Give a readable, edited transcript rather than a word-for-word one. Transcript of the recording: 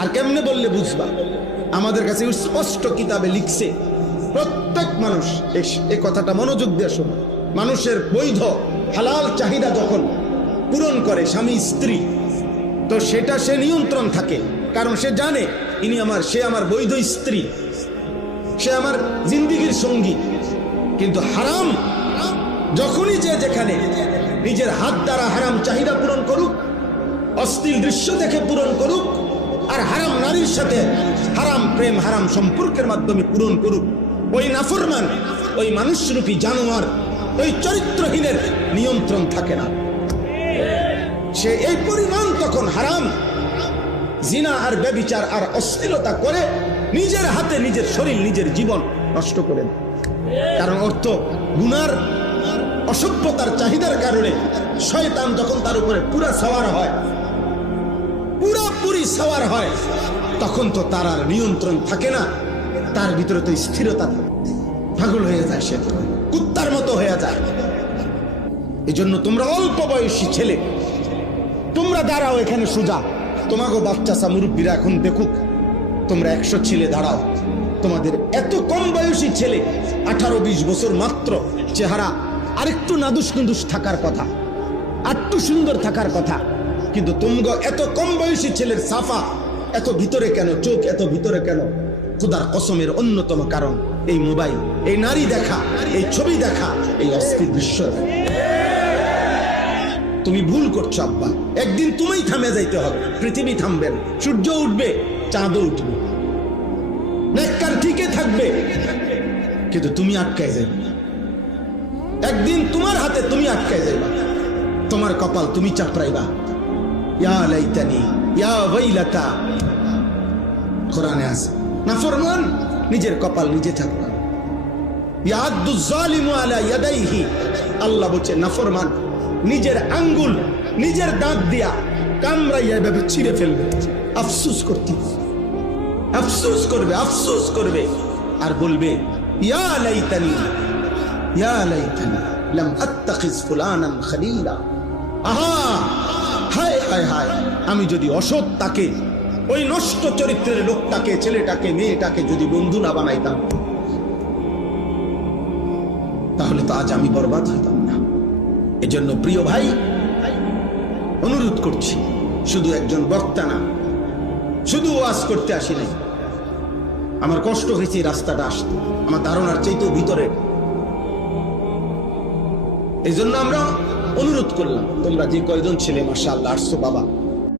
আর কেমনে বললে বুঝবা? আমাদের কাছে স্পষ্ট কিতাবে লিখছে, প্রত্যেক মানুষ এই কথাটা মনোযোগ দিয়ে শোনো, মানুষের বৈধ হালাল চাহিদা যখন পূরণ করে স্বামী স্ত্রী, তো সেটা সে নিয়ন্ত্রণ থাকে, কারণ সে জানে সে আমার বৈধ স্ত্রী, সে আমার জিন্দিগির সঙ্গী। কিন্তু হারাম যখনই যে যেখানে নিজের হাত দ্বারা হারাম চাহিদা পূরণ করুক, অশ্লীল দৃশ্য দেখে পূরণ করুক, আর হারাম নারীর সাথে হারাম প্রেম হারাম সম্পর্কের মাধ্যমে পূরণ করুক, ওই নাফরমান, ওই মানুষরূপী জানোয়ার, ওই চরিত্রহীনের নিয়ন্ত্রণ থাকে না। সে এই পরিমাণ তখন হারাম, জিনা আর ব্যভিচার আর অশ্লীলতা করে নিজের হাতে নিজের শরীর নিজের জীবন নষ্ট করে দেয়। কারণ অর্থ গুনার অসভ্যতার চাহিদার কারণে শয়তান যখন তার উপরে পুরাপুরি সাওয়ার হয়, তখন তো তার আর নিয়ন্ত্রণ থাকে না, তার ভিতরে তো স্থিরতা থাকে, পাগল হয়ে যায়, সে কুত্তার মতো হয়ে যায়। এই জন্য তোমরা অল্প বয়সী ছেলে, তোমরা দাঁড়াও এখানে সোজা, তোমাকে বাচ্চা মুরব্বীরা এখন দেখুক, তোমরা 100 ছেলে দাঁড়াও, তোমাদের এত কম বয়সী ছেলে 18-20 বছর মাত্র, চেহারা আরেকটু নাদুস নুদুস থাকার কথা, আরেকটু সুন্দর থাকার কথা, কিন্তু তোমরা এত কম বয়সী ছেলের সাফা এত ভিতরে কেন, চোখ এত ভিতরে কেন? খোদার কসমের অন্যতম কারণ এই মোবাইল, এই নারী দেখা, এই ছবি দেখা, এই অস্থির দৃশ্য। তুমি ভুল করছো আব্বা, একদিন তুমিই থামে যাইতে হবে, পৃথিবী থামবে না, সূর্য উঠবে, চাঁদও উঠবে, নেককার ঠিকই থাকবে, কিন্তু তুমি আটকায় যাবে, একদিন তোমার হাতে তুমি আটকায় যাইবা, তোমার কপাল তুমি চাপড়াইবা। ইয়া লাইতানি ইয়া ওয়াইলাতা, কোরআনে আছে, নাফরমান নিজের কপাল নিজে চাপড়া। ইয়াদু যালিমু আলা ইয়াদাইহি, আল্লাহ বলছে নাফরমান নিজের আঙ্গুল নিজের দাঁত দিয়া কামড়াইয়া এভাবে ছিঁড়ে ফেলবে, আফসোস করবে আর বলবে ইয়া লাইতানি লাম আত্তাখিজ ফুলানান খলিলা। আহা, হায় হায় হায়, আমি যদি অসৎ তাকে, ওই নষ্ট চরিত্রের লোকটাকে, ছেলেটাকে, মেয়েটাকে যদি বন্ধু না বানাইতাম, তাহলে তো আজ আমি বরবাদ হইতাম না। এজন্য প্রিয় ভাই, অনুরোধ করছি, শুধু একজন বক্তা না, শুধু ওয়াজ করতে আসি নাই, আমার কষ্ট হয়েছে রাস্তাটা আসতে, আমার ধারণার চাইতেও ভিতরে। এই জন্য আমরা অনুরোধ করলাম, তোমরা যে কয়জন ছেলে মাশাআল্লাহ আসছো বাবা,